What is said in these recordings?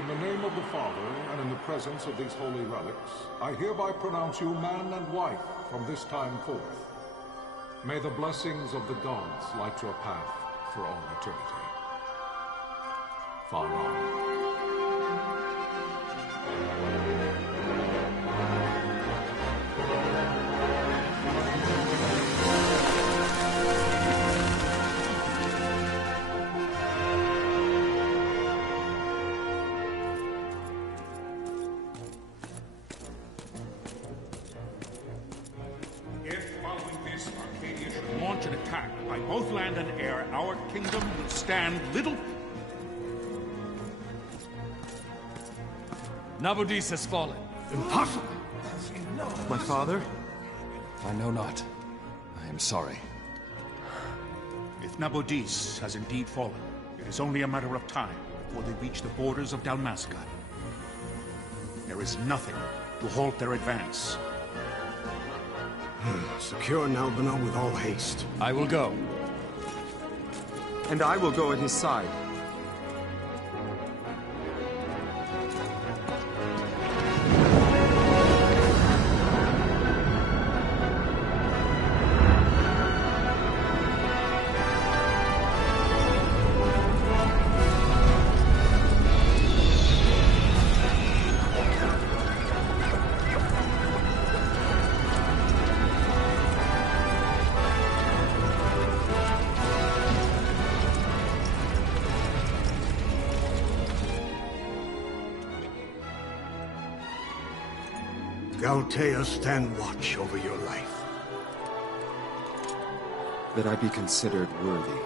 in the name of the Father, and in the presence of these holy relics, I hereby pronounce you man and wife from this time forth. May the blessings of the gods light your path for all eternity. Far on. Both land and air, our kingdom will stand little... Nabudis has fallen. Impossible! My father? I know not. I am sorry. If Nabudis has indeed fallen, it is only a matter of time before they reach the borders of Dalmasca. There is nothing to halt their advance. Secure Nalbina with all haste. I will go. And I will go at his side. Galtea, stand watch over your life. That I be considered worthy.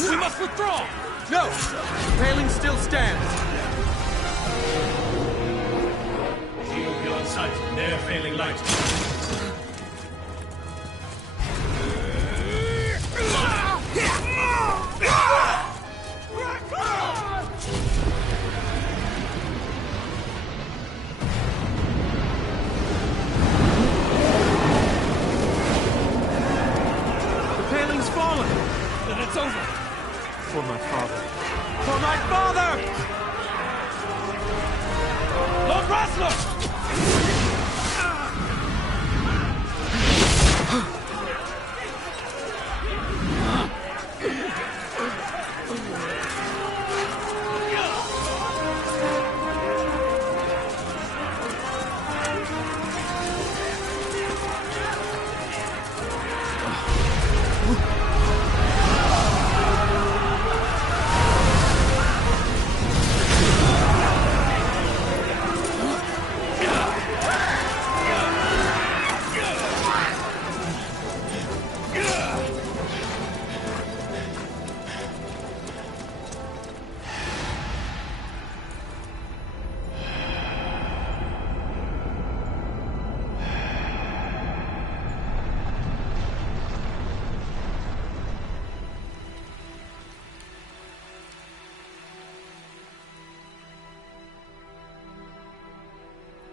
We must withdraw! No! Paling still stands. Shield beyond sight, ne'er failing light. The paling's fallen! Then it's over! For my father. For my father! Lord Rasler!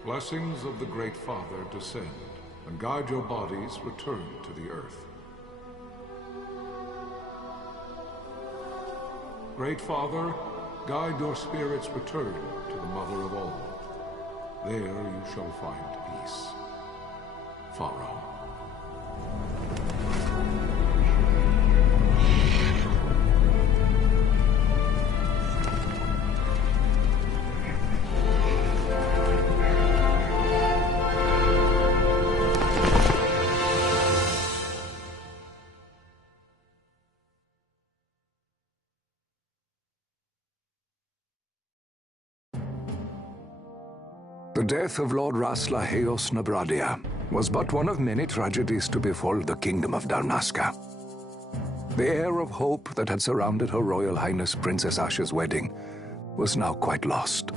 blessings of the Great Father descend, and guide your bodies return to the earth. Great Father, guide your spirits return to the Mother of all. There you shall find peace. Pharaoh. The death of Lord Rasla Heos Nabradia was but one of many tragedies to befall the Kingdom of Dalmasca. The air of hope that had surrounded Her Royal Highness Princess Asha's wedding was now quite lost.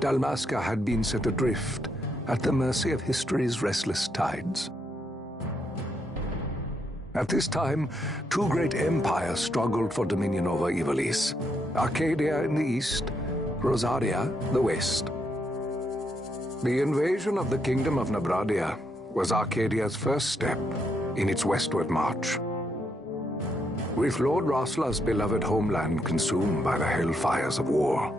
Dalmasca had been set adrift at the mercy of history's restless tides. At this time, two great empires struggled for dominion over Ivalice: Arcadia in the east, Rosaria the west. The invasion of the Kingdom of Nabradia was Arcadia's first step in its westward march. With Lord Rasla's beloved homeland consumed by the hellfires of war,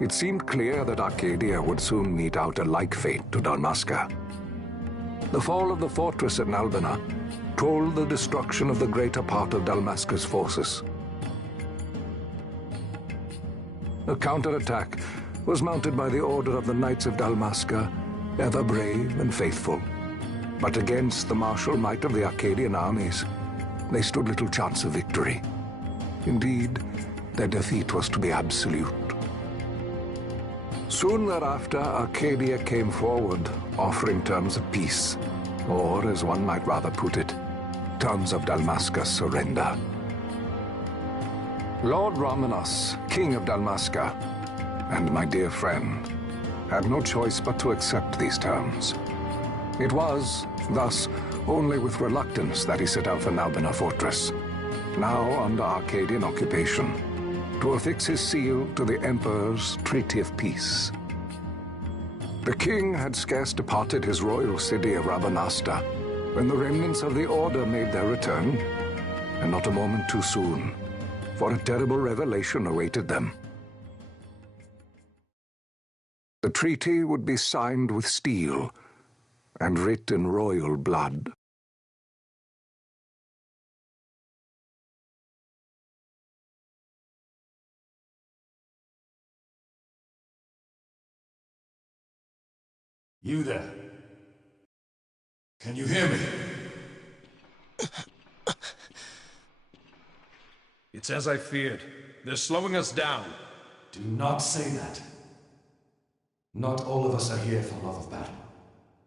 it seemed clear that Arcadia would soon mete out a like fate to Dalmasca. The fall of the fortress at Nalbina told the destruction of the greater part of Dalmasca's forces. A counterattack was mounted by the order of the Knights of Dalmasca, ever brave and faithful. But against the martial might of the Arcadian armies, they stood little chance of victory. Indeed, their defeat was to be absolute. Soon thereafter, Arcadia came forward, offering terms of peace, or, as one might rather put it, terms of Dalmasca's surrender. Lord Ramenas, King of Dalmasca, and my dear friend, had no choice but to accept these terms. It was, thus, only with reluctance that he set out for Nalbina Fortress, now under Arcadian occupation, to affix his seal to the Emperor's Treaty of Peace. The king had scarce departed his royal city of Rabanasta when the remnants of the Order made their return, and not a moment too soon, for a terrible revelation awaited them. The treaty would be signed with steel and writ in royal blood. You there? Can you hear me? It's as I feared. They're slowing us down. Do not say that. Not all of us are here for love of battle.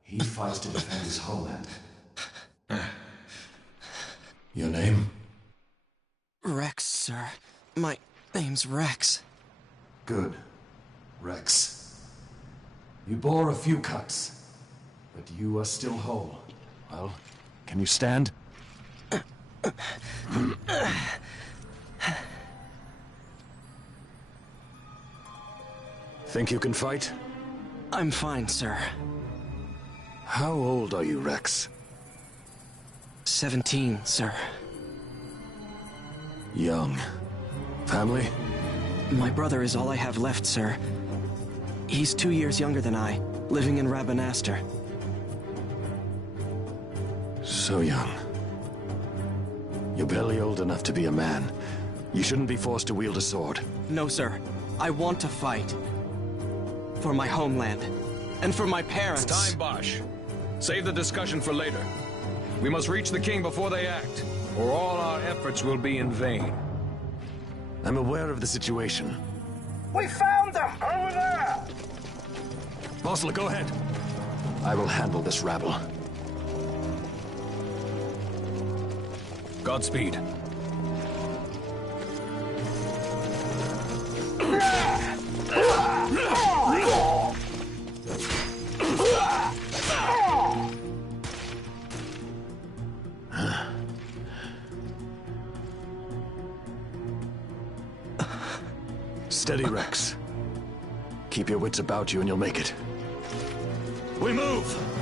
He fights to defend his homeland. Your name? Rex, sir. My name's Rex. Good. Rex. You bore a few cuts, but you are still whole. Well, can you stand? Think you can fight? I'm fine, sir. How old are you, Rex? 17, sir. Young. Family? My brother is all I have left, sir. He's 2 years younger than I, living in Rabanastre. So young. You're barely old enough to be a man. You shouldn't be forced to wield a sword. No, sir. I want to fight. For my homeland. And for my parents. It's time, Bosch. Save the discussion for later. We must reach the king before they act, or all our efforts will be in vain. I'm aware of the situation. We found them! Over there! Bosler, go ahead. I will handle this rabble. Godspeed. Steady, Rex. Keep your wits about you and you'll make it. We move!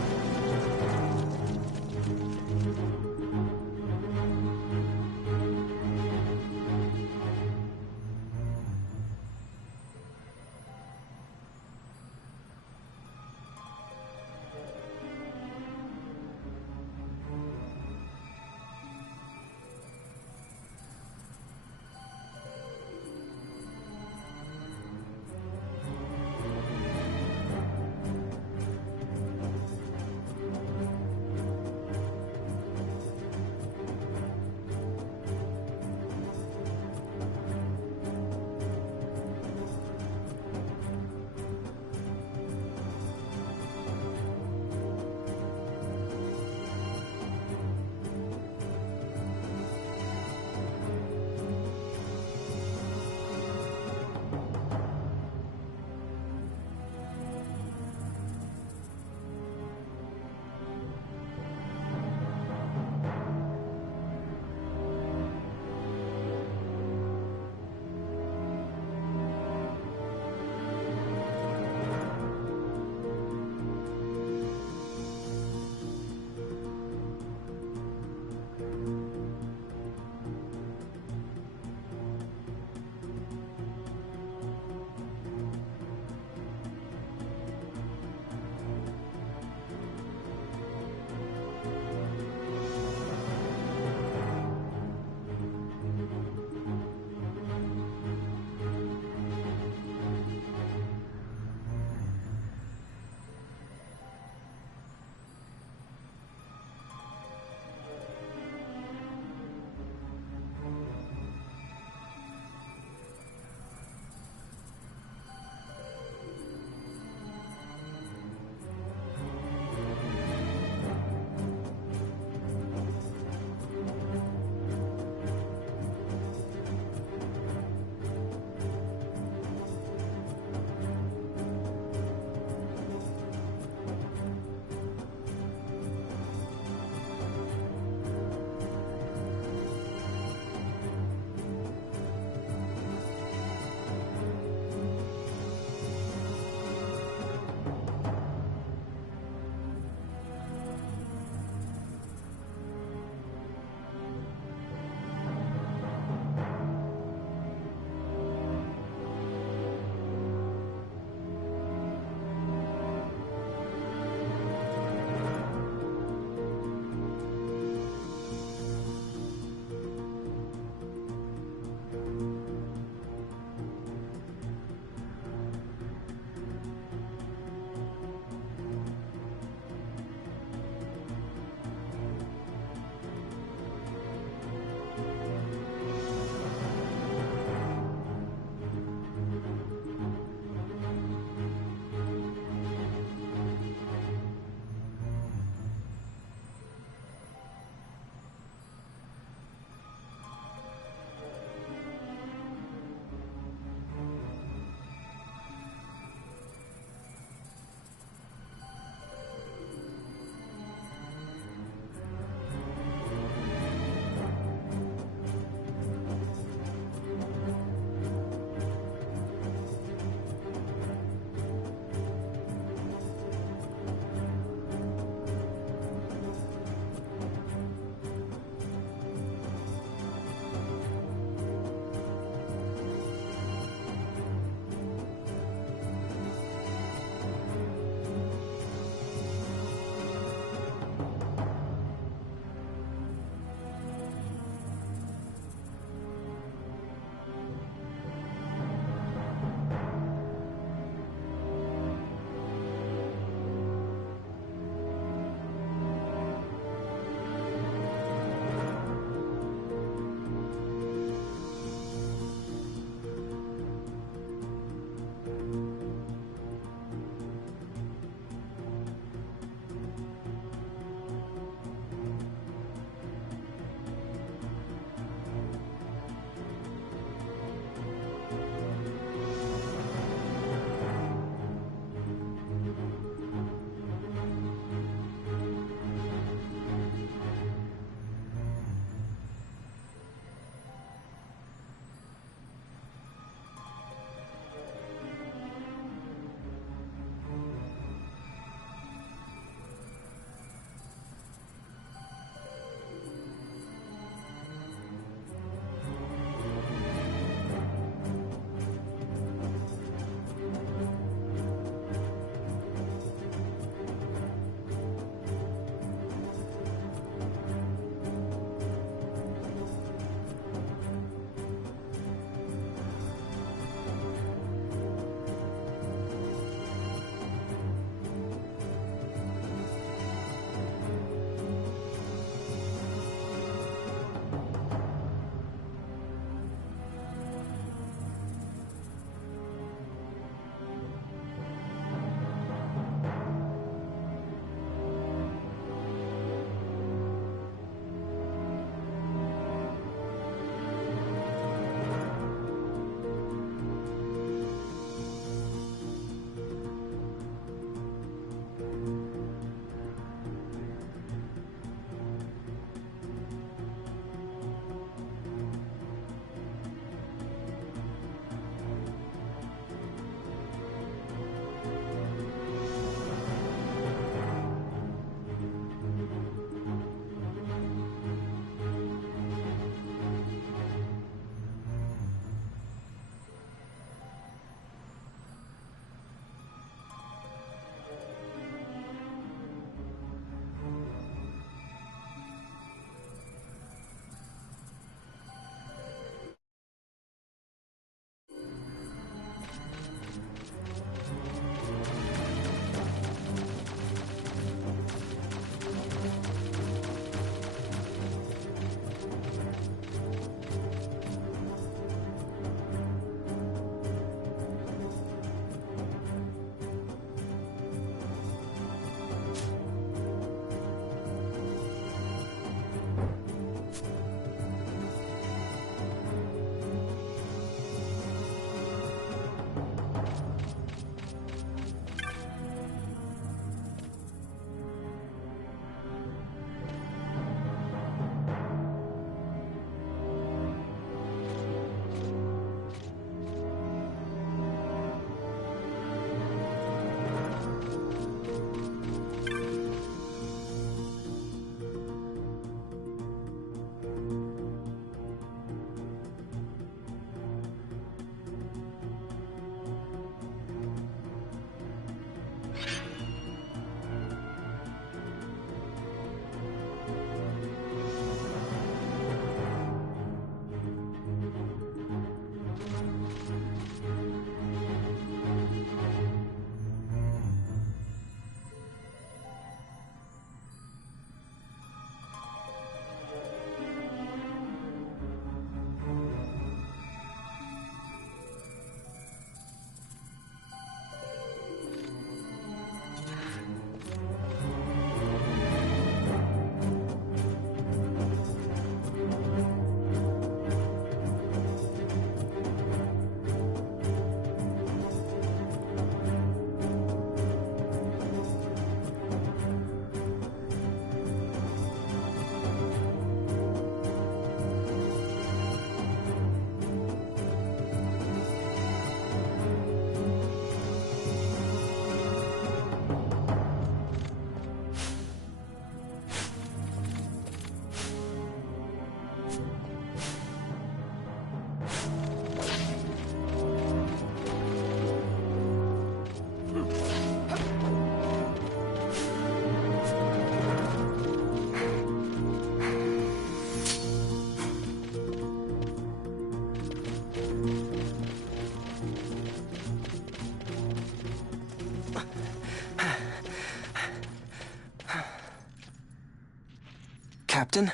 Captain?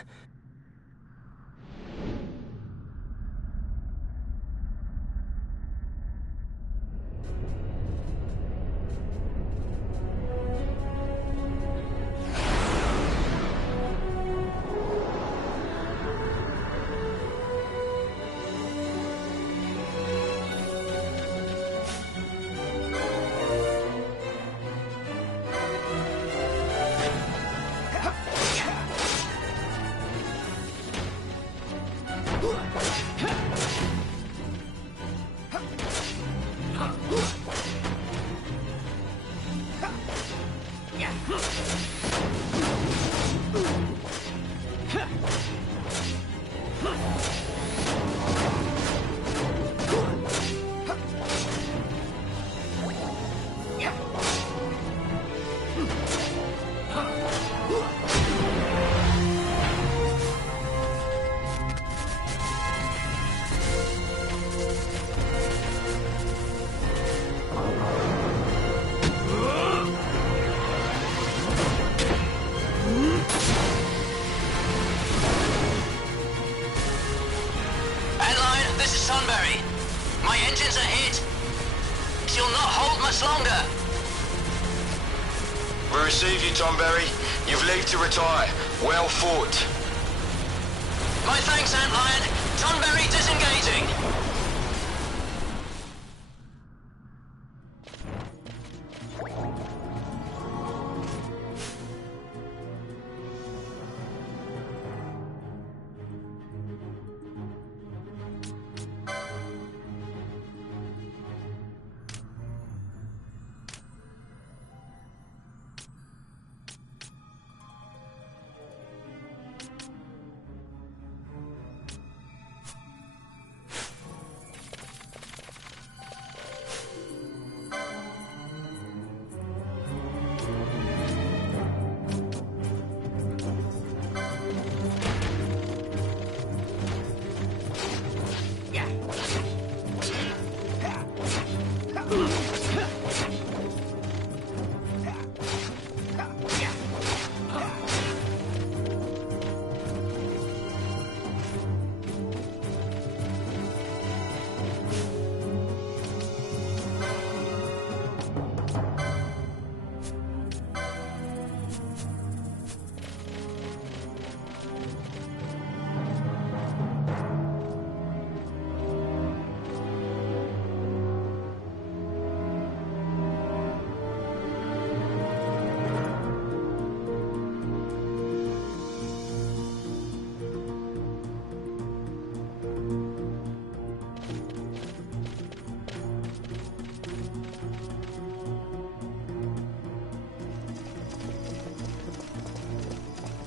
My engines are hit. She'll not hold much longer. We receive you, Tonberry. You've leave to retire. Well fought. My thanks, Antlion. Tonberry disengaging.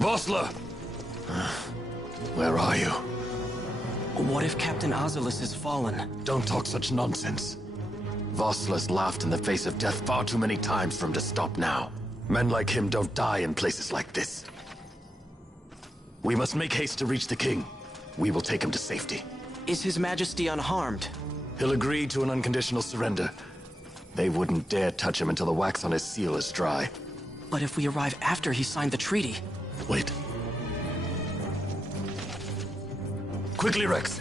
Vossler! Where are you? What if Captain Azulis has fallen? Don't talk such nonsense. Vossler's laughed in the face of death far too many times for him to stop now. Men like him don't die in places like this. We must make haste to reach the king. We will take him to safety. Is His Majesty unharmed? He'll agree to an unconditional surrender. They wouldn't dare touch him until the wax on his seal is dry. But if we arrive after he signed the treaty... Wait. Quickly, Rex!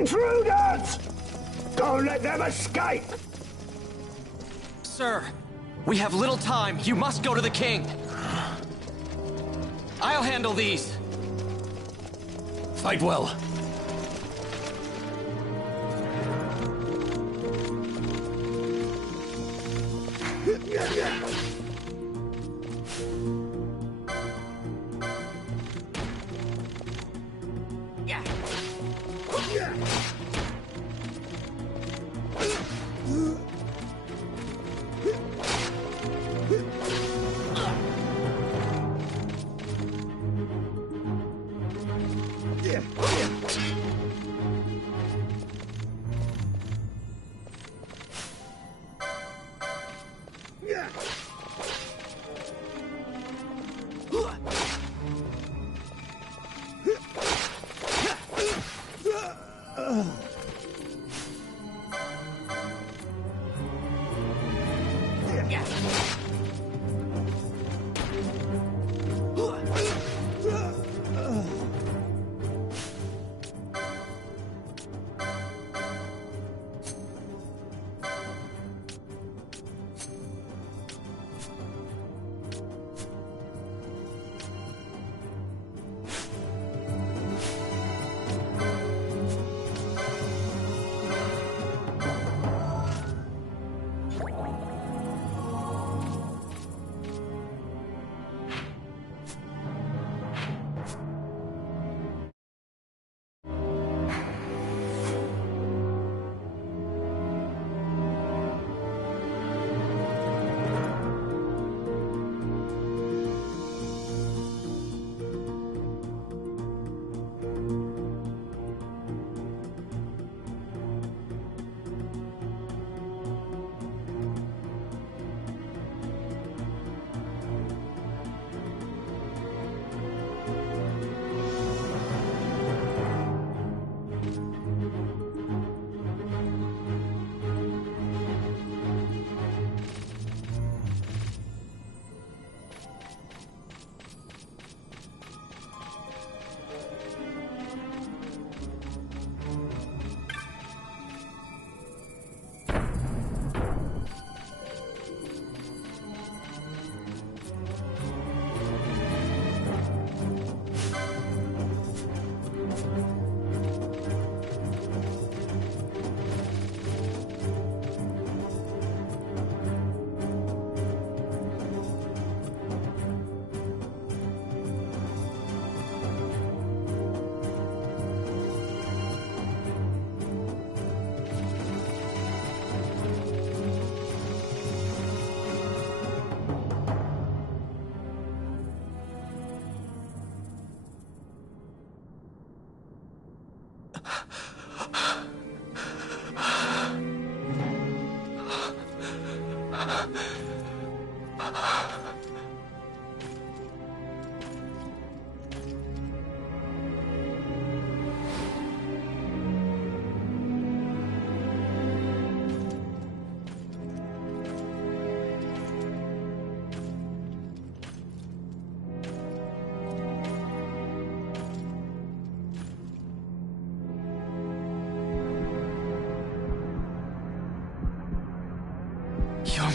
Intruders! Don't let them escape! Sir, we have little time. You must go to the king. I'll handle these. Fight well.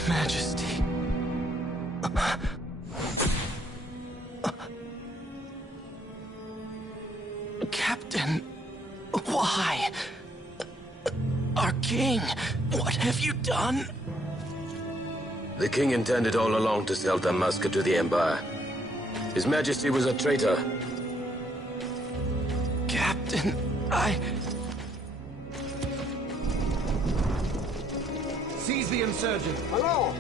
Majesty. Captain, why? Our king, what have you done? The king intended all along to sell Dalmasca to the Empire. His Majesty was a traitor. Captain, Seize the insurgent. Hello?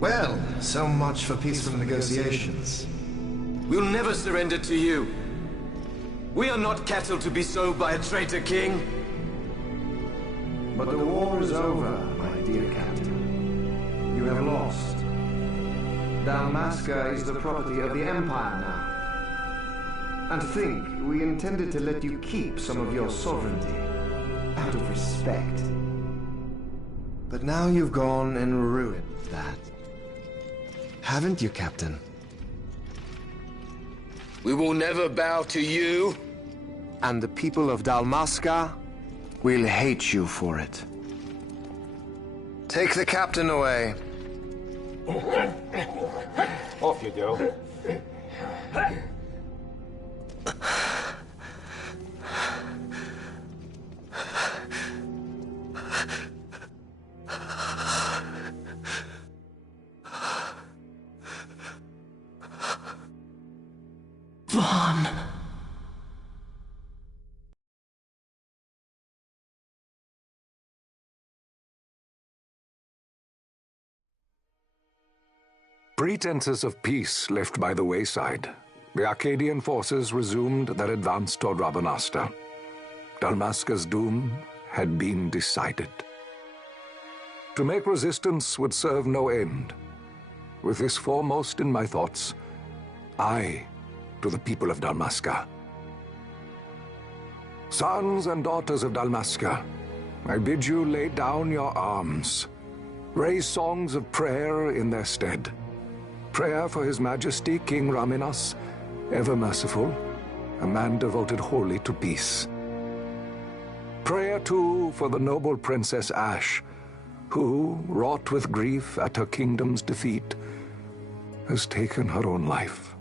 Well, so much for peaceful negotiations. We'll never surrender to you. We are not cattle to be sold by a traitor king. But the war is over, my dear Captain. You have lost. Dalmasca is the property of the Empire now. And to think, we intended to let you keep some of your sovereignty, out of respect. But now you've gone and ruined that. Haven't you, Captain? We will never bow to you. And the people of Dalmasca will hate you for it. Take the captain away. Off you go. Vaughn. Pretenses of peace left by the wayside, the Arcadian forces resumed their advance toward Rabanasta. Dalmasca's doom had been decided. To make resistance would serve no end. With this foremost in my thoughts, I to the people of Dalmasca. Sons and daughters of Dalmasca, I bid you lay down your arms. Raise songs of prayer in their stead. Prayer for His Majesty King Raminas, ever merciful, a man devoted wholly to peace. Prayer, too, for the noble Princess Ash, who, wrought with grief at her kingdom's defeat, has taken her own life.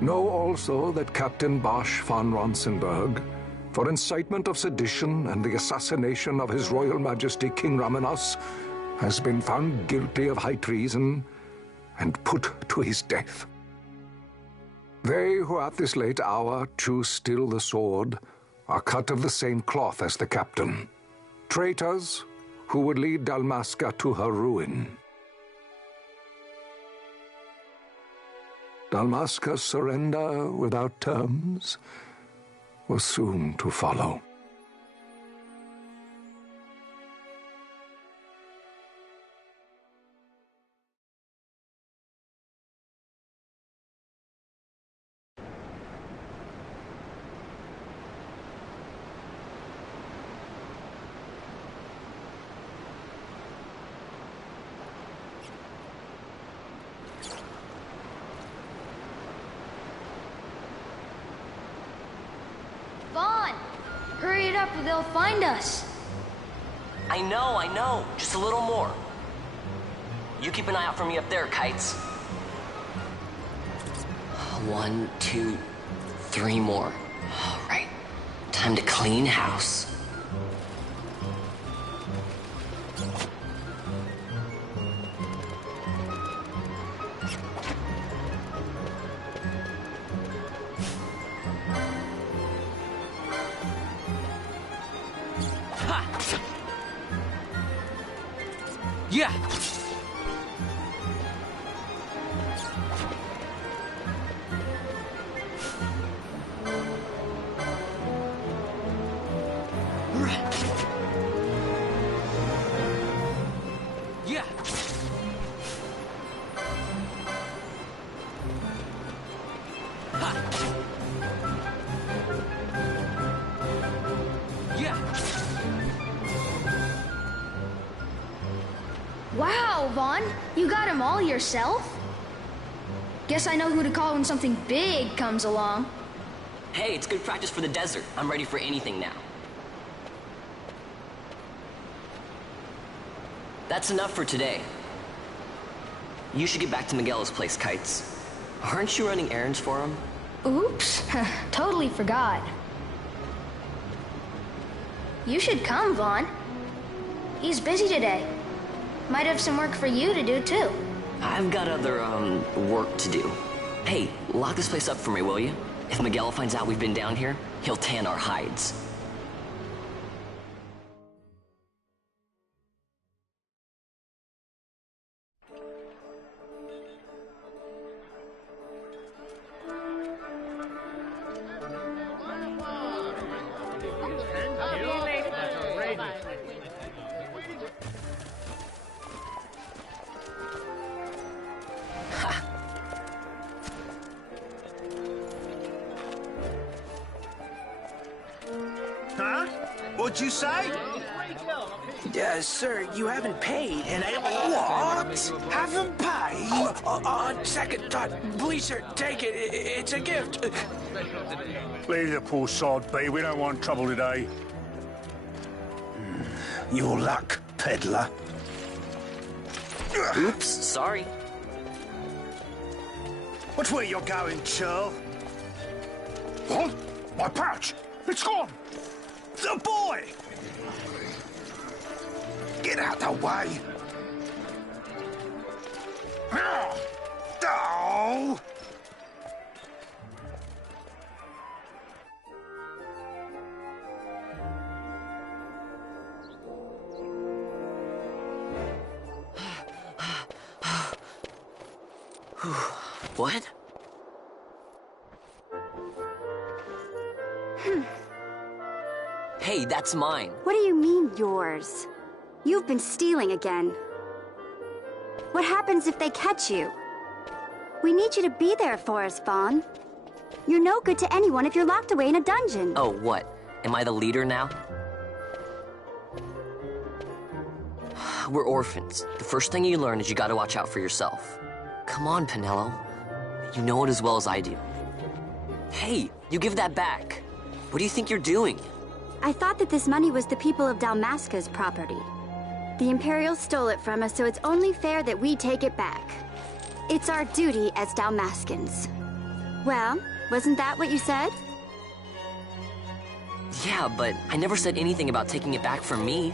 Know also that Captain Bosch von Ronsenberg, for incitement of sedition and the assassination of His Royal Majesty King Raminas, has been found guilty of high treason and put to his death. They who at this late hour choose still the sword are cut of the same cloth as the captain, traitors who would lead Dalmasca to her ruin. Dalmasca's surrender without terms was soon to follow. Hurry it up or they'll find us. I know. Just a little more. You keep an eye out for me up there, Kites. 1, 2, 3 more. All right. Time to clean house. Yeah! Yeah! Ha! Yeah! Wow, Vaughn, you got them all yourself? Guess I know who to call when something big comes along. Hey, it's good practice for the desert. I'm ready for anything now. That's enough for today. You should get back to Miguel's place, Kites. Aren't you running errands for him? Oops, totally forgot. You should come, Vaughn. He's busy today. Might have some work for you to do, too. I've got other, work to do. Hey, lock this place up for me, will you? If Miguel finds out we've been down here, he'll tan our hides. Huh? What'd you say? Sir, you haven't paid, and I... What? Haven't paid? On second thought, please, sir, take it. It's a gift. Leave the poor sod be. We don't want trouble today. Your luck, peddler. Oops, sorry. Watch where you're going, churl. What? My pouch! It's gone! The boy! Get out the way! Oh! What? Hey, that's mine. What do you mean, yours? You've been stealing again. What happens if they catch you? We need you to be there for us, Vaughn. You're no good to anyone if you're locked away in a dungeon. Oh, what? Am I the leader now? We're orphans. The first thing you learn is you gotta watch out for yourself. Come on, Pinello. You know it as well as I do. Hey, you give that back. What do you think you're doing? I thought that this money was the people of Dalmasca's property. The Imperials stole it from us, so it's only fair that we take it back. It's our duty as Dalmascans. Well, wasn't that what you said? Yeah, but I never said anything about taking it back from me.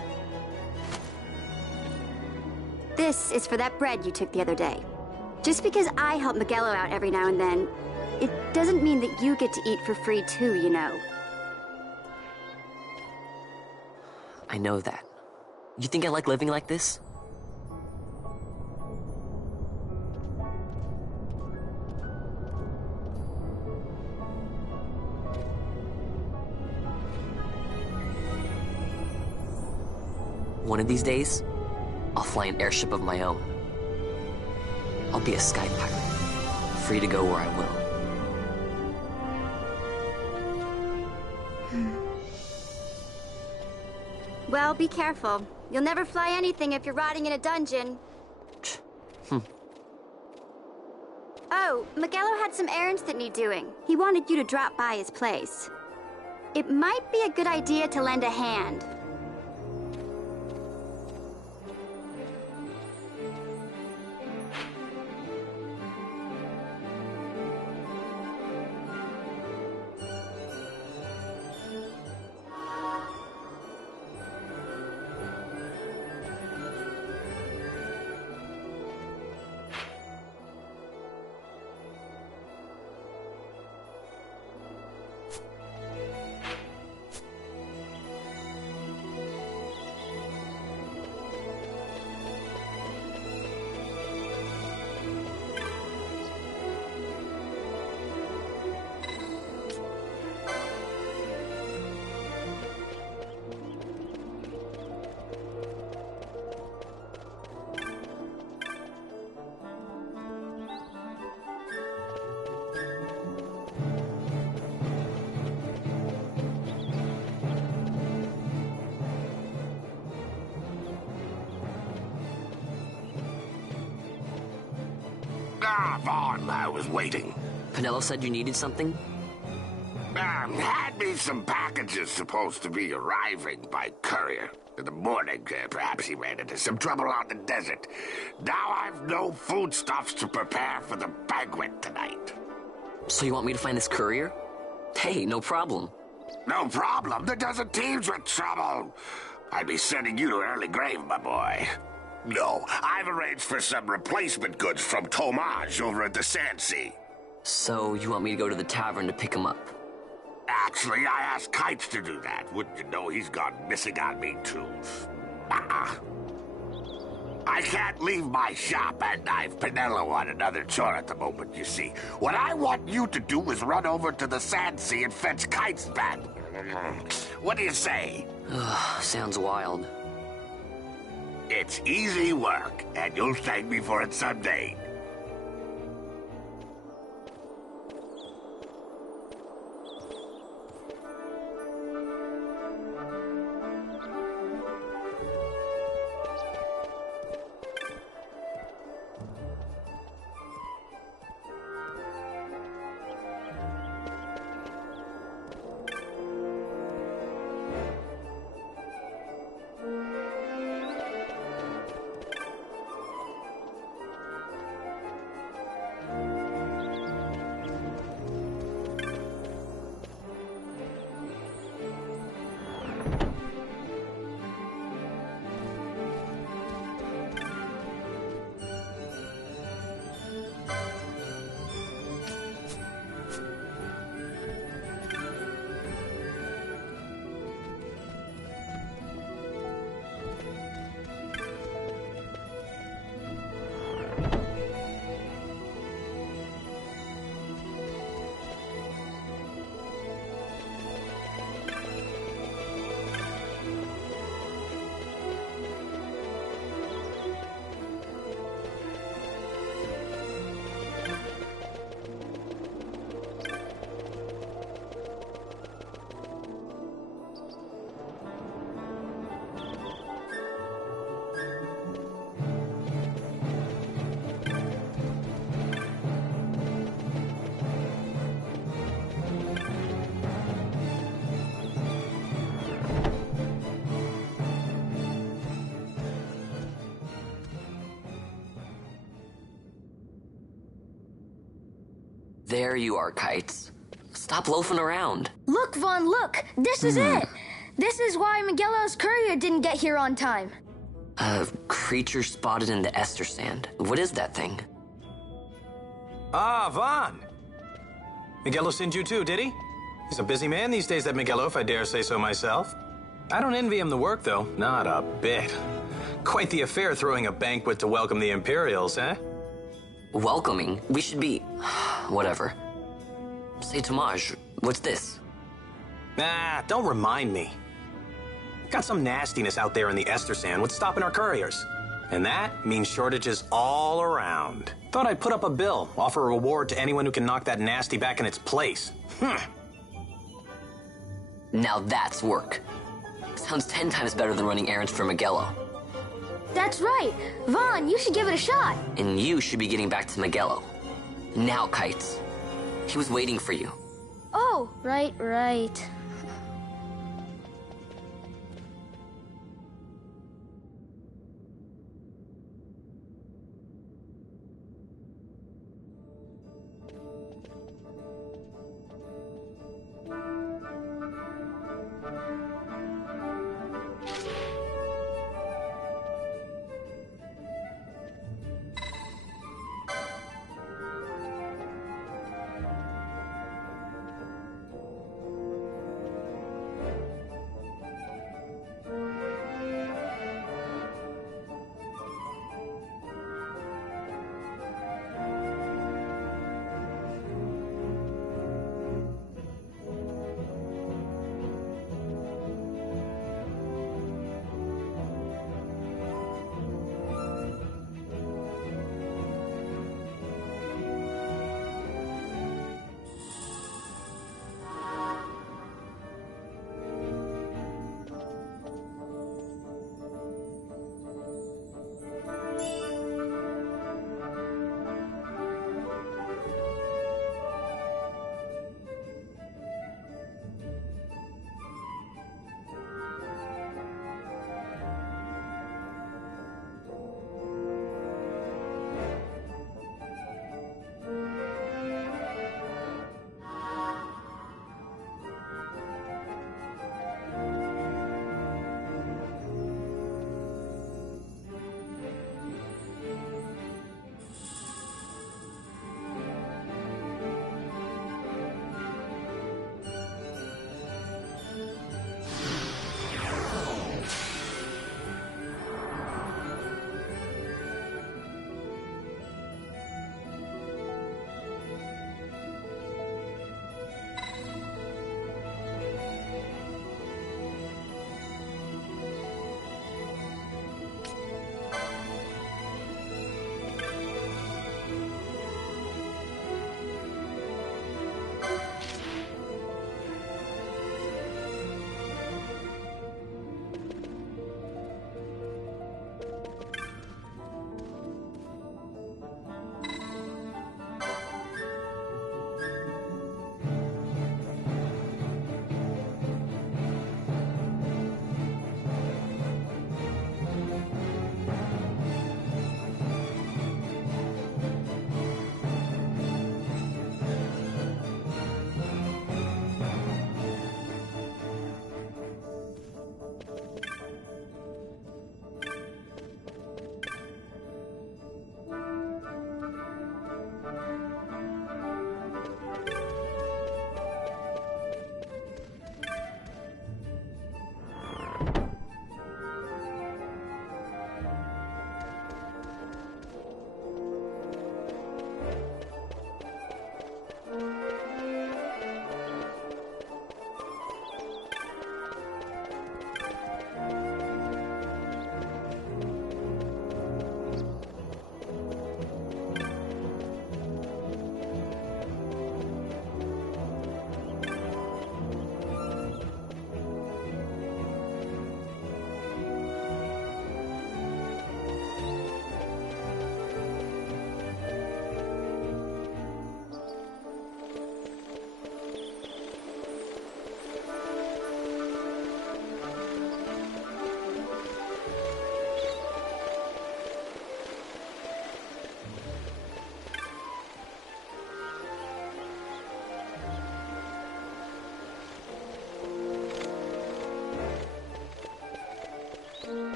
This is for that bread you took the other day. Just because I help Miguelo out every now and then, it doesn't mean that you get to eat for free too, you know. I know that. You think I like living like this? One of these days, I'll fly an airship of my own. I'll be a sky pirate, free to go where I will. Well, be careful. You'll never fly anything if you're rotting in a dungeon. Oh, Miguelo had some errands that need doing. He wanted you to drop by his place. It might be a good idea to lend a hand. Ah, Vaughn, I was waiting. Penelo said you needed something? Had me some packages supposed to be arriving by courier. In the morning, perhaps he ran into some trouble on the desert. Now I've no foodstuffs to prepare for the banquet tonight. So you want me to find this courier? Hey, no problem. No problem. The desert teems with trouble. I'd be sending you to early grave, my boy. No, I've arranged for some replacement goods from Tomage over at the Sandsea. So you want me to go to the tavern to pick him up? Actually, I asked Kites to do that. Wouldn't you know he's gone missing on me, too? I can't leave my shop, and I've Penelo on another chore at the moment, you see. What I want you to do is run over to the Sandsea and fetch Kites back. What do you say? Sounds wild. It's easy work, and you'll thank me for it someday. There you are, Kites. Stop loafing around. Look, Vaughn, look! This is it! This is why Miguelo's courier didn't get here on time. A creature spotted in the Ester Sand. What is that thing? Ah, Vaughn! Miguelo sent you too, did he? He's a busy man these days, that Miguelo, if I dare say so myself. I don't envy him the work, though. Not a bit. Quite the affair throwing a banquet to welcome the Imperials, eh? Welcoming? We should be... whatever. Say, Tomage, what's this? Nah, don't remind me. Got some nastiness out there in the Ester Sand. What's stopping our couriers? And that means shortages all around. Thought I'd put up a bill, offer a reward to anyone who can knock that nasty back in its place. Now that's work. Sounds 10 times better than running errands for Miguelo. That's right. Vaughn, you should give it a shot. And you should be getting back to Miguelo. Now, Kites. He was waiting for you. Oh, right.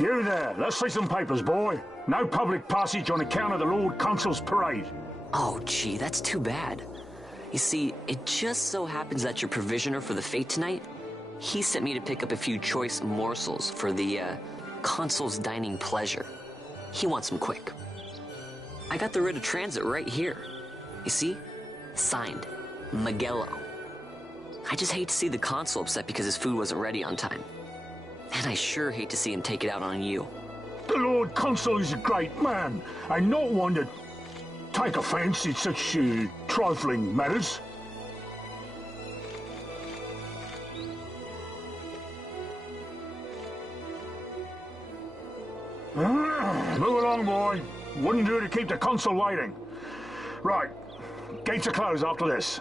You there, let's see some papers, boy. No public passage on account of the Lord Consul's parade. Oh, gee, that's too bad. You see, it just so happens that your provisioner for the fete tonight, he sent me to pick up a few choice morsels for the, Consul's dining pleasure. He wants them quick. I got the writ of transit right here. You see? Signed, Magello. I just hate to see the Consul upset because his food wasn't ready on time. And I sure hate to see him take it out on you. The Lord Consul is a great man, and not one to take offense in such trifling matters. Move along, boy. Wouldn't do to keep the Consul waiting. Right. Gates are closed after this.